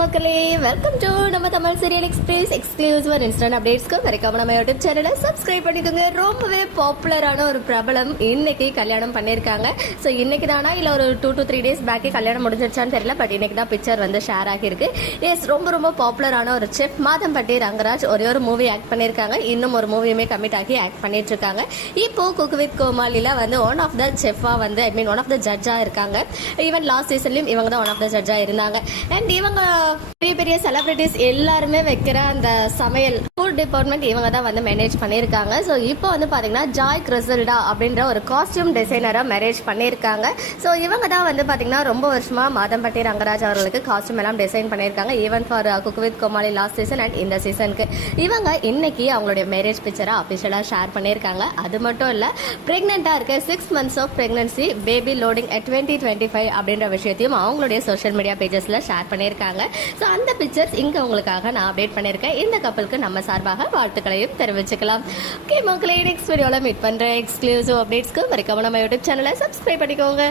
மக்களே welcome to நம்ம Tamil serial express exclusive instant அப்டேட்ஸ்க்கு வரைக்கும் நம்ம யூடியூப் சேனலை சப்ஸ்கிரைப் பண்ணிக்கோங்க. ரொம்பவே பாப்புலரான ஒரு பிரபலம் இன்னைக்கு கல்யாணம் பண்ணியிருக்காங்க ஸோ இன்னைக்கு தானா? இல்லை ஒரு டூ டு த்ரீ டேஸ் பேக்கே கல்யாணம் முடிஞ்சிருச்சான்னு தெரியல பட் இன்னைக்கு தான் பிக்சர் வந்து ஷேர் ஆகியிருக்கு. எஸ் ரொம்ப ரொம்ப பாப்புலரான ஒரு செஃப் மாதம்பட்டி ரங்கராஜ் ஒரே ஒரு மூவி ஆக்ட் பண்ணியிருக்காங்க இன்னும் ஒரு மூவியுமே கமிட் ஆகி ஆக்ட் பண்ணிட்டு இருக்காங்க இப்போ குக் வித் கோமாளில வந்து ஒன் ஆஃப் த செஃபா வந்து ஐ மீன் ஒன் ஆஃப் த ஜட்ஜா இருக்காங்க. ஈவன் லாஸ்ட் சீசன்லயும் இவங்க தான் ஒன் ஆஃப் த ஜட்ஜா இருந்தாங்க. அண்ட் இவங்க பெரிய பெரிய செலிபிரிட்டிஸ் எல்லாருமே வைக்கிற அந்த சமையல். ஃபுட் டிபார்ட்மெண்ட் இவங்க தான் வந்து மேனேஜ் பண்ணியிருக்காங்க. ஸோ இப்போ வந்து பார்த்தீங்கன்னா ஜாய் கிறிசல்டா அப்படின்ற ஒரு காஸ்டியூம் டிசைனராக மேரேஜ் பண்ணியிருக்காங்க. ஸோ இவங்க தான் வந்து பார்த்தீங்கன்னா ரொம்ப வருஷமாக மாதம்பட்டி ரங்கராஜ் அவர்களுக்கு காஸ்டியூம் எல்லாம் டிசைன் பண்ணியிருக்காங்க. Even for cook with Comali last season and இந்த சீசனுக்கு இவங்க இன்னைக்கு அவங்களுடைய மேரேஜ் பிக்சரை அஃபிஷியலாக ஷேர் பண்ணியிருக்காங்க. அது மட்டும் இல்லை ப்ரெக்னெண்ட்டாக இருக்க six months of pregnancy baby loading at twenty twenty five அப்படின்ற விஷயத்தையும் அவங்களுடைய சோஷியல் மீடியா பேஜஸில் ஷேர் பண்ணியிருக்காங்க. ஸோ அந்த பிக்சர்ஸ் இங்கே உங்களுக்காக நான் அப்டேட் பண்ணியிருக்கேன். இந்த கப்பலுக்கு நம்ம சார்பாக வாழ்த்துக்களையும் தெரிவிச்சுக்கலாம். ஓகே மக்களே நெக்ஸ்ட் வீடியோவில் மீட் பண்ணுறேன் எக்ஸ்க்ளூசிவ் அப்டேட்ஸ்க்கு மறக்காம நம்ம யூடியூப் சேனலை சப்ஸ்கிரைப் பண்ணிக்கோங்க.